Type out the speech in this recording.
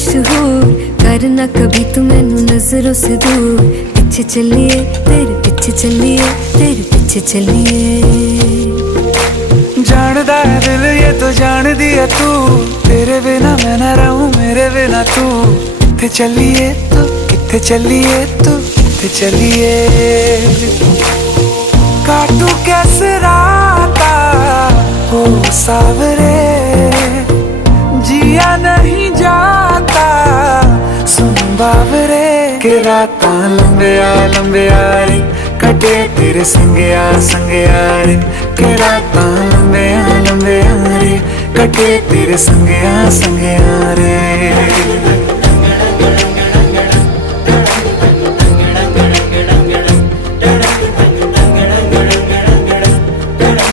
मशहूर, करना कभी तू मैनू नजरों से दूर। पीछे चलिए तेरे पीछे चलिए, तेरे पीछे चलिए। जानदा है दिल ये तो जान दिया तू, तेरे बिना मैं ना रहूं मेरे बिना तू। किथे चलिए तू, किथे चलिए तू, किथे चलिए। काटू कैसे राता हो सावरे, जिया नहीं जाता सुन बावरे। के रातां लंबिया लंबिया रे, कटे तेरे संगया संगया रे। के रातां लंबिया लंबिया रे, कटे तेरे संगया संगया रे।